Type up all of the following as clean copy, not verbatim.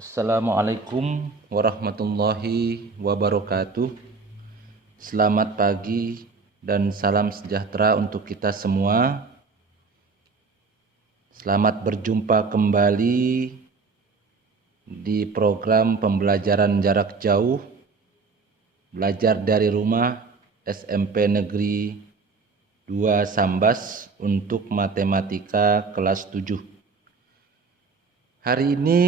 Assalamualaikum warahmatullahi wabarakatuh. Selamat pagi dan salam sejahtera untuk kita semua. Selamat berjumpa kembali di program pembelajaran jarak jauh belajar dari rumah SMP Negeri 2 Sambas untuk matematika kelas 7. Hari ini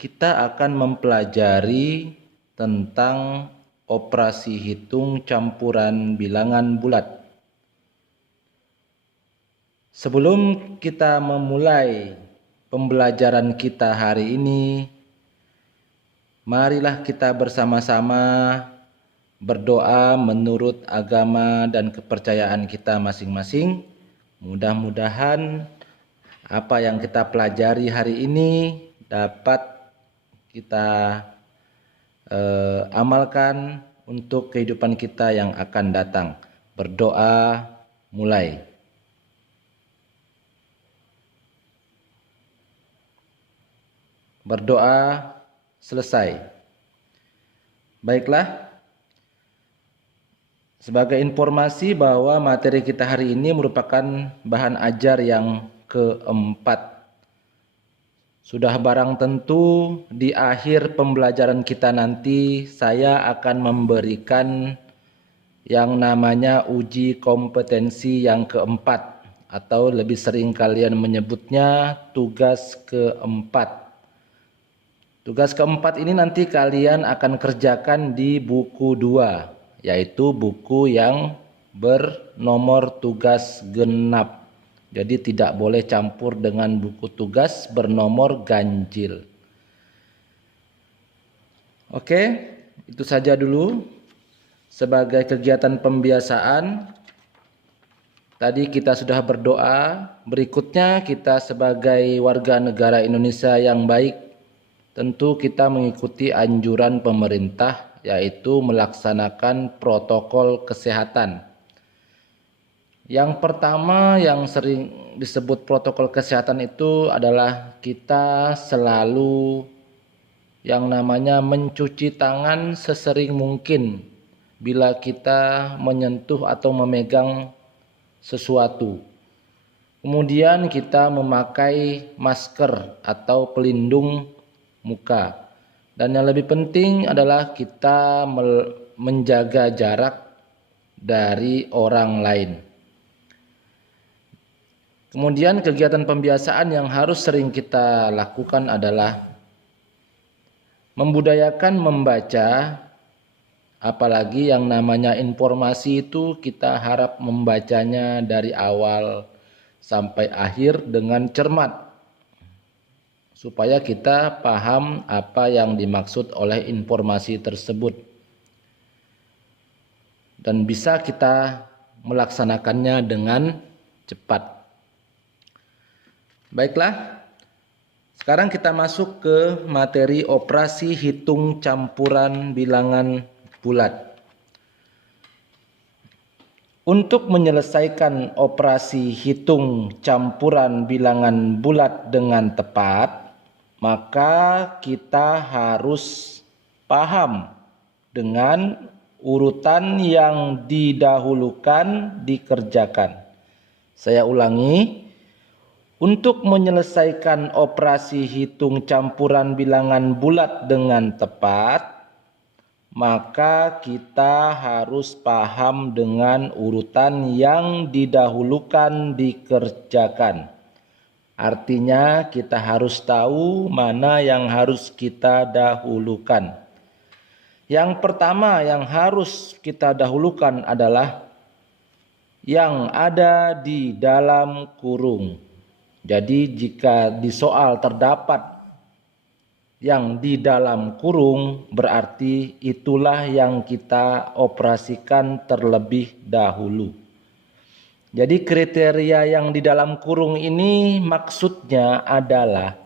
kita akan mempelajari tentang operasi hitung campuran bilangan bulat. Sebelum kita memulai pembelajaran kita hari ini, marilah kita bersama-sama berdoa menurut agama dan kepercayaan kita masing-masing. Mudah-mudahan apa yang kita pelajari hari ini dapat kita amalkan untuk kehidupan kita yang akan datang. Berdoa mulai. Berdoa selesai. Baiklah, sebagai informasi bahwa materi kita hari ini merupakan bahan ajar yang keempat. Sudah barang tentu di akhir pembelajaran kita nanti saya akan memberikan yang namanya uji kompetensi yang keempat, atau lebih sering kalian menyebutnya tugas keempat. Tugas keempat ini nanti kalian akan kerjakan di buku 2, yaitu buku yang bernomor tugas genap. Jadi tidak boleh campur dengan buku tugas bernomor ganjil. Oke, itu saja dulu sebagai kegiatan pembiasaan. Tadi kita sudah berdoa. Berikutnya kita sebagai warga negara Indonesia yang baik, tentu kita mengikuti anjuran pemerintah, yaitu melaksanakan protokol kesehatan. Yang pertama yang sering disebut protokol kesehatan itu adalah kita selalu yang namanya mencuci tangan sesering mungkin bila kita menyentuh atau memegang sesuatu. Kemudian kita memakai masker atau pelindung muka. Dan yang lebih penting adalah kita menjaga jarak dari orang lain. Kemudian kegiatan pembiasaan yang harus sering kita lakukan adalah membudayakan membaca, apalagi yang namanya informasi itu kita harap membacanya dari awal sampai akhir dengan cermat, supaya kita paham apa yang dimaksud oleh informasi tersebut dan bisa kita melaksanakannya dengan cepat. Baiklah, sekarang kita masuk ke materi operasi hitung campuran bilangan bulat. Untuk menyelesaikan operasi hitung campuran bilangan bulat dengan tepat, maka kita harus paham dengan urutan yang didahulukan dikerjakan. Saya ulangi. Untuk menyelesaikan operasi hitung campuran bilangan bulat dengan tepat, maka kita harus paham dengan urutan yang didahulukan dikerjakan. Artinya kita harus tahu mana yang harus kita dahulukan. Yang pertama yang harus kita dahulukan adalah yang ada di dalam kurung. Jadi jika di soal terdapat yang di dalam kurung, berarti itulah yang kita operasikan terlebih dahulu. Jadi kriteria yang di dalam kurung ini maksudnya adalah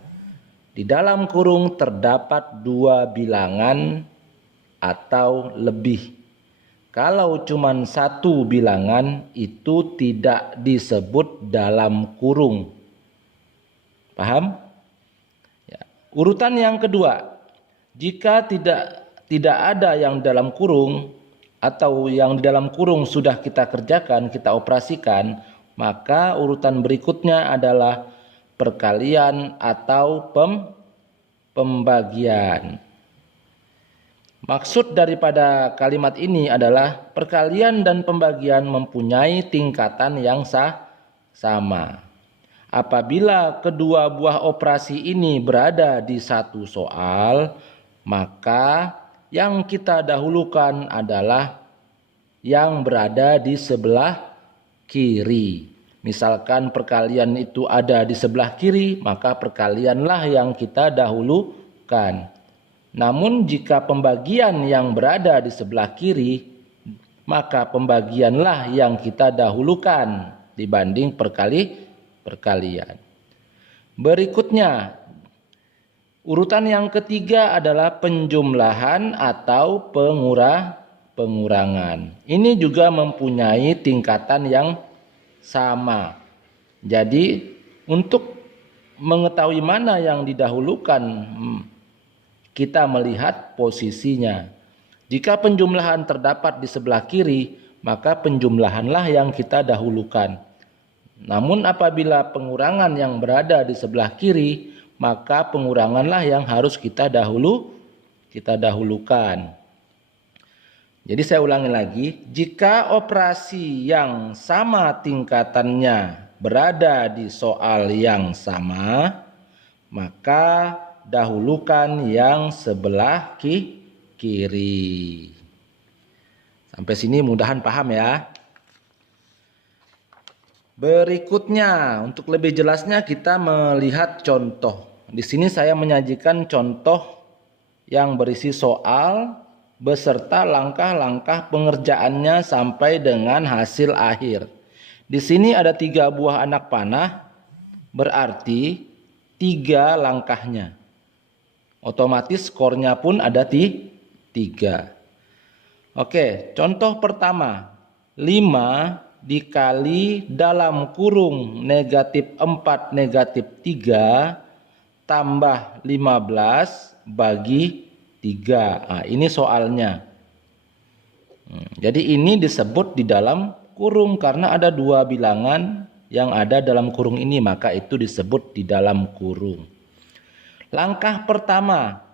di dalam kurung terdapat 2 bilangan atau lebih. Kalau cuma 1 bilangan itu tidak disebut dalam kurung. Paham? Ya. Urutan yang kedua, jika tidak ada yang dalam kurung atau yang di dalam kurung sudah kita kerjakan, kita operasikan, maka urutan berikutnya adalah perkalian atau pembagian. Maksud daripada kalimat ini adalah perkalian dan pembagian mempunyai tingkatan yang sama. Apabila kedua buah operasi ini berada di satu soal, maka yang kita dahulukan adalah yang berada di sebelah kiri. Misalkan perkalian itu ada di sebelah kiri, maka perkalianlah yang kita dahulukan. Namun jika pembagian yang berada di sebelah kiri, maka pembagianlah yang kita dahulukan dibanding perkalian. Berikutnya, urutan yang ketiga adalah penjumlahan atau pengurangan. Ini juga mempunyai tingkatan yang sama. Jadi untuk mengetahui mana yang didahulukan, kita melihat posisinya. Jika penjumlahan terdapat di sebelah kiri, maka penjumlahanlah yang kita dahulukan. Namun apabila pengurangan yang berada di sebelah kiri, maka penguranganlah yang harus kita dahulukan. Jadi saya ulangi lagi, jika operasi yang sama tingkatannya berada di soal yang sama, maka dahulukan yang sebelah kiri. Sampai sini mudahan paham ya. Berikutnya, untuk lebih jelasnya kita melihat contoh. Di sini saya menyajikan contoh yang berisi soal beserta langkah-langkah pengerjaannya sampai dengan hasil akhir. Di sini ada 3 buah anak panah, berarti 3 langkahnya. Otomatis skornya pun ada 3. Oke, contoh pertama, 5 dikali dalam kurung negatif 4 negatif 3 tambah 15 bagi 3. Nah, ini soalnya. Jadi ini disebut di dalam kurung karena ada 2 bilangan yang ada dalam kurung ini, maka itu disebut di dalam kurung. Langkah pertama,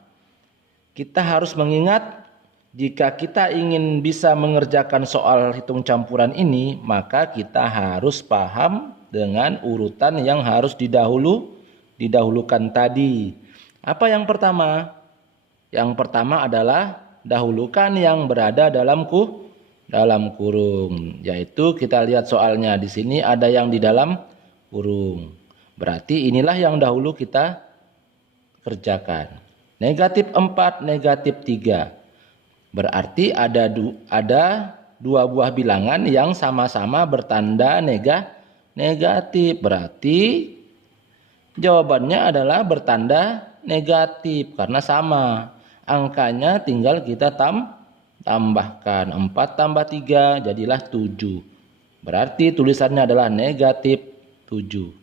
kita harus mengingat jika kita ingin bisa mengerjakan soal hitung campuran ini, maka kita harus paham dengan urutan yang harus didahulukan tadi. Apa yang pertama? Yang pertama adalah dahulukan yang berada dalam kurung, yaitu kita lihat soalnya di sini ada yang di dalam kurung. Berarti inilah yang dahulu kita kerjakan. Negatif 4 negatif 3. Berarti ada 2 buah bilangan yang sama-sama bertanda negatif. Berarti jawabannya adalah bertanda negatif karena sama. Angkanya tinggal kita tambahkan. 4 tambah 3 jadilah 7. Berarti tulisannya adalah negatif 7.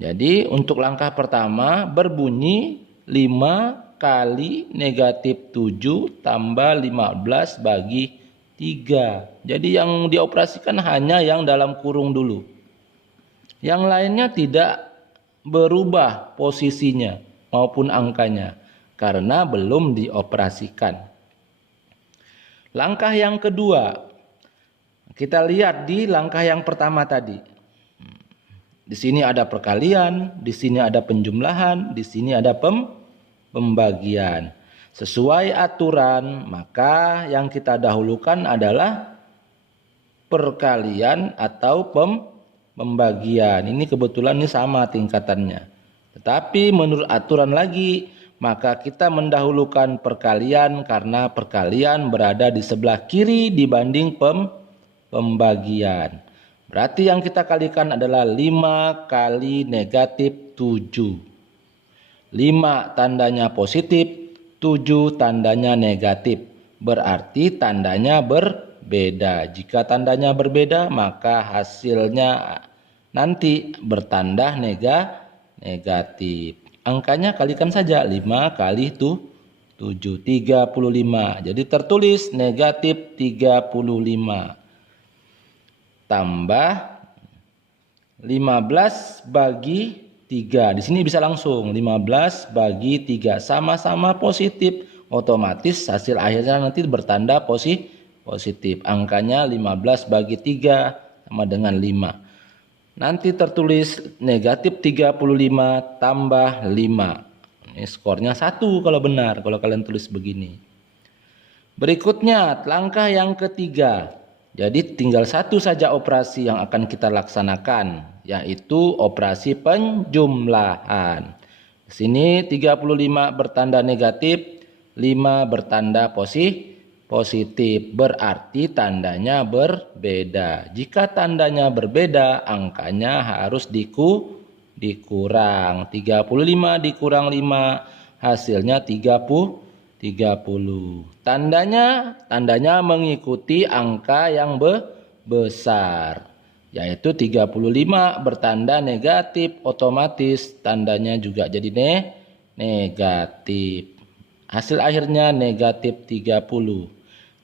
Jadi untuk langkah pertama berbunyi 5 kali negatif 7 tambah 15 bagi 3. Jadi yang dioperasikan hanya yang dalam kurung dulu. Yang lainnya tidak berubah posisinya maupun angkanya karena belum dioperasikan. Langkah yang kedua, kita lihat di langkah yang pertama tadi. Di sini ada perkalian, di sini ada penjumlahan, di sini ada pembagian. Sesuai aturan, maka yang kita dahulukan adalah perkalian atau pembagian. Ini kebetulan ini sama tingkatannya. Tetapi menurut aturan lagi, maka kita mendahulukan perkalian karena perkalian berada di sebelah kiri dibanding pembagian. Berarti yang kita kalikan adalah 5 kali negatif 7. 5 tandanya positif, 7 tandanya negatif. Berarti tandanya berbeda. Jika tandanya berbeda, maka hasilnya nanti bertanda negatif. Angkanya kalikan saja, 5 kali 7, 35. Jadi tertulis negatif 35 tambah 15 bagi 3. Di sini bisa langsung 15 bagi 3, sama-sama positif. Otomatis hasil akhirnya nanti bertanda positif. Angkanya 15 bagi 3 sama dengan 5. Nanti tertulis negatif 35 tambah 5. Ini skornya 1 kalau benar, kalau kalian tulis begini. Berikutnya langkah yang ketiga. Jadi tinggal satu saja operasi yang akan kita laksanakan, yaitu operasi penjumlahan. Di sini 35 bertanda negatif, 5 bertanda positif, berarti tandanya berbeda. Jika tandanya berbeda, angkanya harus dikurang. 35 dikurang 5, hasilnya 30. Tandanya mengikuti angka yang besar, yaitu 35 bertanda negatif, otomatis tandanya juga jadi negatif. Hasil akhirnya negatif 30.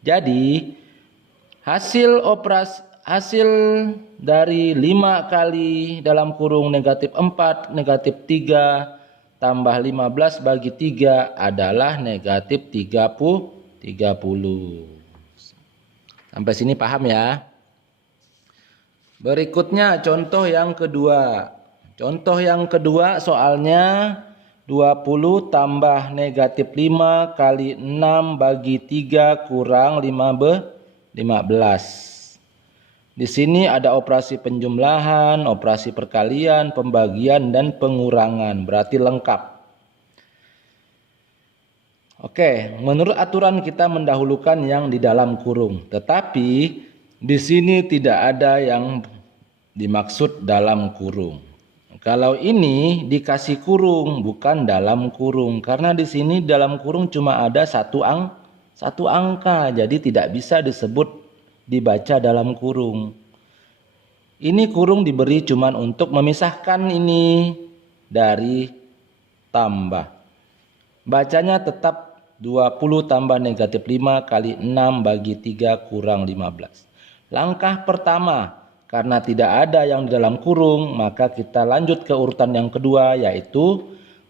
Jadi hasil dari 5 kali dalam kurung negatif 4 negatif 3 tambah 15 bagi 3 adalah negatif 30. Sampai sini paham ya? Berikutnya contoh yang kedua. Contoh yang kedua soalnya 20 tambah negatif 5 kali 6 bagi 3 kurang 15. Di sini ada operasi penjumlahan, operasi perkalian, pembagian, dan pengurangan. Berarti lengkap. Oke, menurut aturan kita mendahulukan yang di dalam kurung. Tetapi di sini tidak ada yang dimaksud dalam kurung. Kalau ini dikasih kurung, bukan dalam kurung. Karena di sini dalam kurung cuma ada satu angka. Jadi tidak bisa disebut dibaca dalam kurung. Ini kurung diberi cuman untuk memisahkan ini dari tambah. Bacanya tetap 20 tambah negatif 5 kali 6 bagi 3 kurang 15. Langkah pertama, karena tidak ada yang di dalam kurung, maka kita lanjut ke urutan yang kedua, yaitu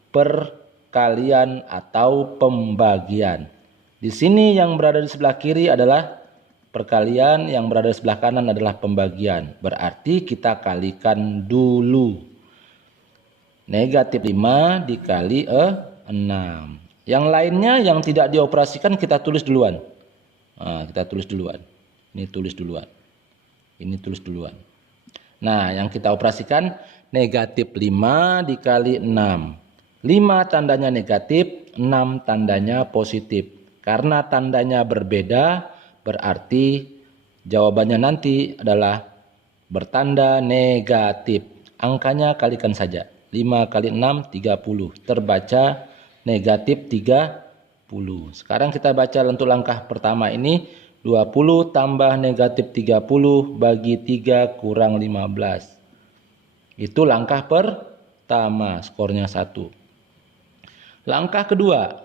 perkalian atau pembagian. Di sini yang berada di sebelah kiri adalah perkalian, yang berada di sebelah kanan adalah pembagian. Berarti kita kalikan dulu. Negatif 5 dikali 6. Yang lainnya yang tidak dioperasikan kita tulis duluan. Nah, kita tulis duluan. Ini tulis duluan. Ini tulis duluan. Nah, yang kita operasikan negatif 5 dikali 6. 5 tandanya negatif, 6 tandanya positif. Karena tandanya berbeda, berarti jawabannya nanti adalah bertanda negatif. Angkanya kalikan saja. 5 kali 6, 30. Terbaca negatif 30. Sekarang kita baca untuk langkah pertama ini. 20 tambah negatif 30 bagi 3 kurang 15. Itu langkah pertama, skornya 1. Langkah kedua.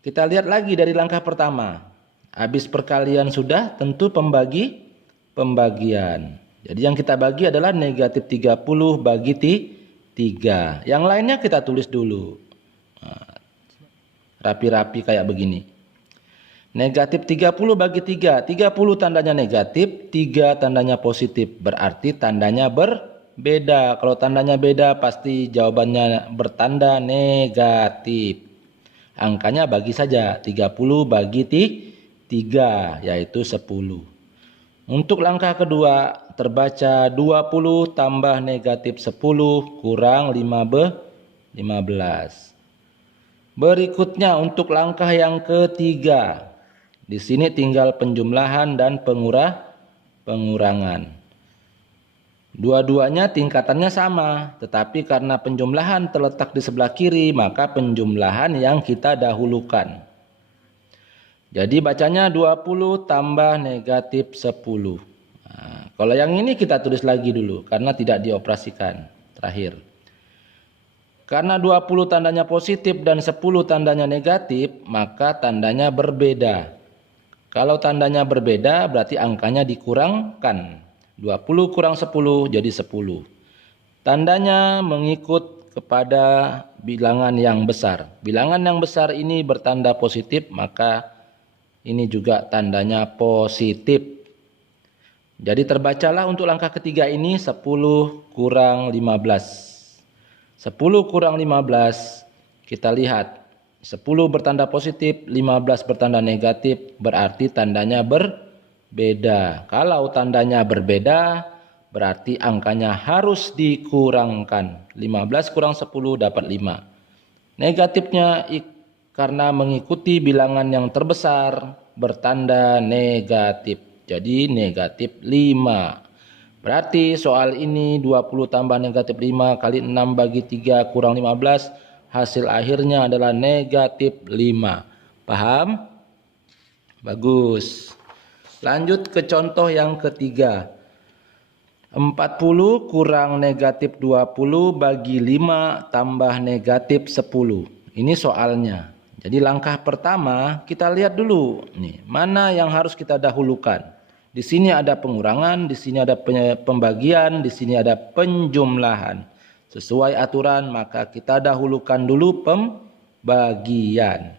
Kita lihat lagi dari langkah pertama. Habis perkalian sudah, tentu pembagian. Jadi yang kita bagi adalah negatif 30 bagi 3. Yang lainnya kita tulis dulu. Rapi-rapi kayak begini. Negatif 30 bagi 3. 30 tandanya negatif, 3 tandanya positif. Berarti tandanya berbeda. Kalau tandanya beda pasti jawabannya bertanda negatif. Angkanya bagi saja. 30 bagi 3 yaitu 10. Untuk langkah kedua terbaca 20 tambah negatif 10 kurang 15. Berikutnya untuk langkah yang ketiga. Di sini tinggal penjumlahan dan pengurangan. Dua-duanya tingkatannya sama, tetapi karena penjumlahan terletak di sebelah kiri, maka penjumlahan yang kita dahulukan. Jadi bacanya 20 tambah negatif 10. Nah, kalau yang ini kita tulis lagi dulu karena tidak dioperasikan. Terakhir. Karena 20 tandanya positif dan 10 tandanya negatif, maka tandanya berbeda. Kalau tandanya berbeda berarti angkanya dikurangkan. 20 kurang 10 jadi 10. Tandanya mengikut kepada bilangan yang besar. Bilangan yang besar ini bertanda positif, maka ini juga tandanya positif. Jadi terbacalah untuk langkah ketiga ini 10 kurang 15. 10 kurang 15, kita lihat 10 bertanda positif, 15 bertanda negatif, berarti tandanya berbeda. Kalau tandanya berbeda, berarti angkanya harus dikurangkan. 15 kurang 10 dapat 5. Negatifnya karena mengikuti bilangan yang terbesar bertanda negatif. Jadi negatif 5. Berarti soal ini 20 tambah negatif 5 kali 6 bagi 3 kurang 15. Hasil akhirnya adalah negatif 5. Paham? Bagus. Lanjut ke contoh yang ketiga. 40 kurang negatif 20 bagi 5 tambah negatif 10. Ini soalnya. Jadi langkah pertama kita lihat dulu nih, mana yang harus kita dahulukan. Di sini ada pengurangan, di sini ada pembagian, di sini ada penjumlahan. Sesuai aturan maka kita dahulukan dulu pembagian.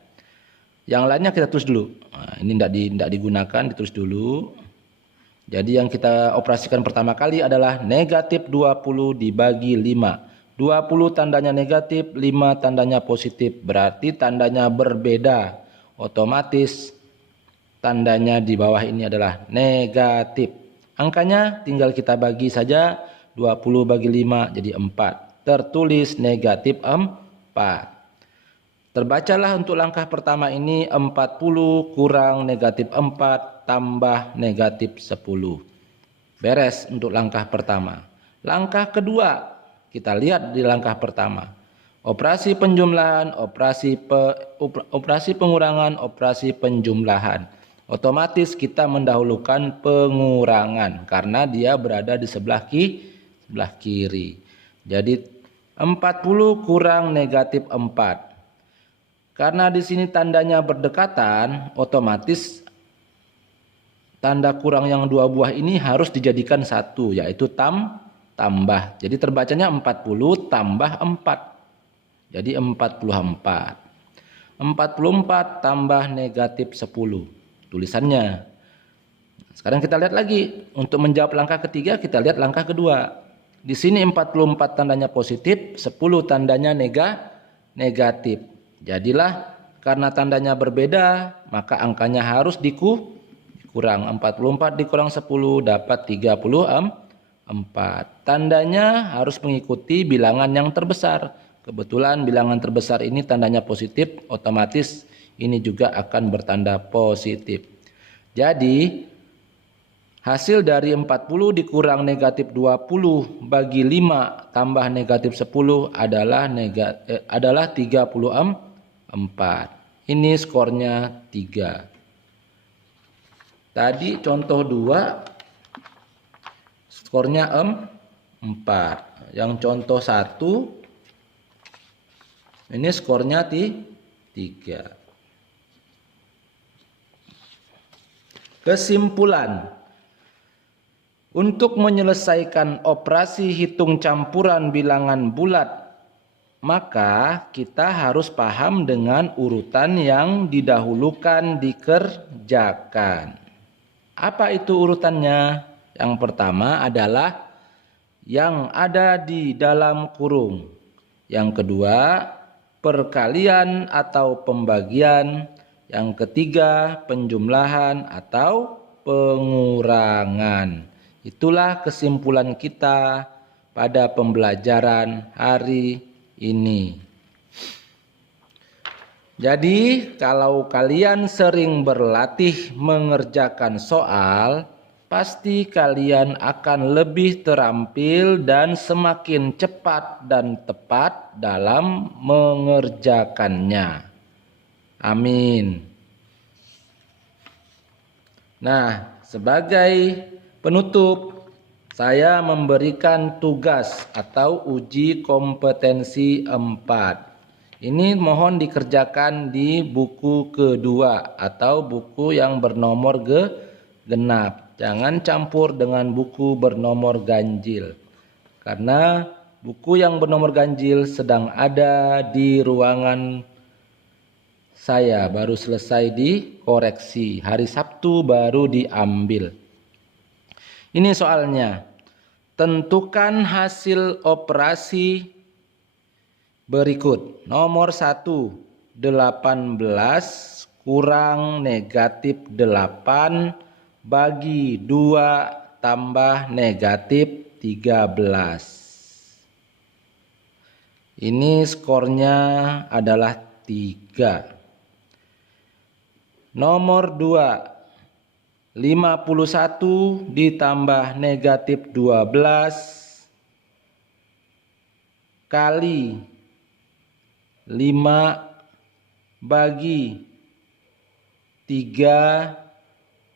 Yang lainnya kita tulis dulu. Nah, ini tidak digunakan, ditulis dulu. Jadi yang kita operasikan pertama kali adalah negatif 20 dibagi 5. 20 tandanya negatif, 5 tandanya positif. Berarti tandanya berbeda. Otomatis tandanya di bawah ini adalah negatif. Angkanya tinggal kita bagi saja. 20 bagi 5 jadi 4. Tertulis negatif 4. Terbacalah untuk langkah pertama ini 40 kurang negatif 4 tambah negatif 10. Beres untuk langkah pertama. Langkah kedua, kita lihat di langkah pertama. Operasi penjumlahan, operasi pengurangan, operasi penjumlahan. Otomatis kita mendahulukan pengurangan karena dia berada di sebelah kiri. Jadi 40 kurang negatif 4. Karena di sini tandanya berdekatan, otomatis tanda kurang yang dua buah ini harus dijadikan satu, yaitu tambah. Jadi terbacanya 40 tambah 4. Jadi 44. 44 tambah negatif 10. Tulisannya. Sekarang kita lihat lagi. Untuk menjawab langkah ketiga, kita lihat langkah kedua. Di sini 44 tandanya positif, 10 tandanya negatif. Jadilah karena tandanya berbeda, maka angkanya harus dikurang. 44 dikurang 10 dapat 34. Tandanya harus mengikuti bilangan yang terbesar. Kebetulan bilangan terbesar ini tandanya positif, otomatis ini juga akan bertanda positif. Jadi hasil dari 40 dikurang negatif 20 bagi 5 tambah negatif 10 adalah 34. Ini skornya 3. Tadi contoh 2 skornya 4. Yang contoh 1 ini skornya 3. Kesimpulan. Untuk menyelesaikan operasi hitung campuran bilangan bulat, maka kita harus paham dengan urutan yang didahulukan dikerjakan. Apa itu urutannya? Yang pertama adalah yang ada di dalam kurung. Yang kedua, perkalian atau pembagian. Yang ketiga, penjumlahan atau pengurangan. Itulah kesimpulan kita pada pembelajaran hari ini. Jadi kalau kalian sering berlatih mengerjakan soal, pasti kalian akan lebih terampil dan semakin cepat dan tepat dalam mengerjakannya. Amin. Nah, sebagai penutup, saya memberikan tugas atau uji kompetensi 4. Ini mohon dikerjakan di buku kedua atau buku yang bernomor genap. Jangan campur dengan buku bernomor ganjil. Karena buku yang bernomor ganjil sedang ada di ruangan saya, baru selesai dikoreksi. Hari Sabtu baru diambil. Ini soalnya. Tentukan hasil operasi berikut. Nomor 1, 18 kurang negatif 8 bagi 2 tambah negatif 13. Ini skornya adalah 3. Nomor 2, 51 ditambah negatif 12 kali 5 bagi 3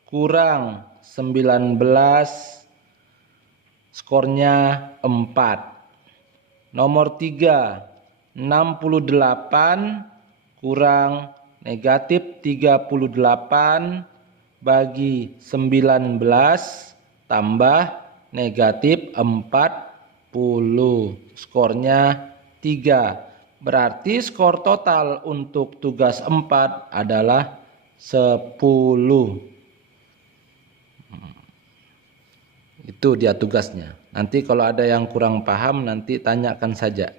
kurang 19, skornya 4. Nomor 3, 68 kurang negatif 38 bagi 19 tambah negatif 40. Skornya 3. Berarti skor total untuk tugas 4 adalah 10. Itu dia tugasnya. Nanti kalau ada yang kurang paham nanti tanyakan saja.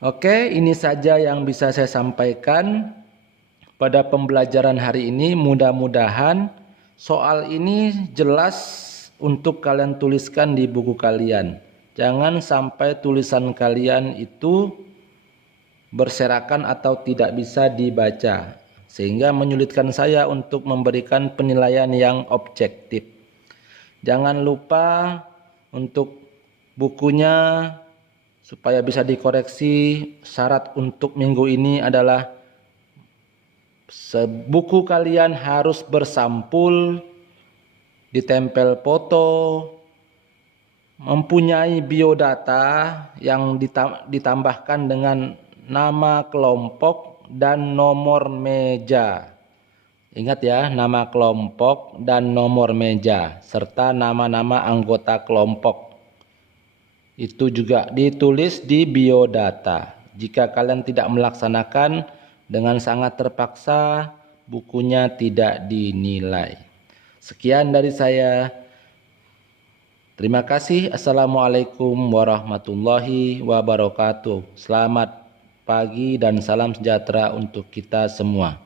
Oke, ini saja yang bisa saya sampaikan pada pembelajaran hari ini. Mudah-mudahan soal ini jelas untuk kalian tuliskan di buku kalian. Jangan sampai tulisan kalian itu berserakan atau tidak bisa dibaca, sehingga menyulitkan saya untuk memberikan penilaian yang objektif. Jangan lupa untuk bukunya. Supaya bisa dikoreksi, syarat untuk minggu ini adalah buku kalian harus bersampul, ditempel foto, mempunyai biodata yang ditambahkan dengan nama kelompok dan nomor meja. Ingat ya, nama kelompok dan nomor meja serta nama-nama anggota kelompok. Itu juga ditulis di biodata. Jika kalian tidak melaksanakan dengan sangat terpaksa, bukunya tidak dinilai. Sekian dari saya. Terima kasih. Assalamualaikum warahmatullahi wabarakatuh. Selamat pagi dan salam sejahtera untuk kita semua.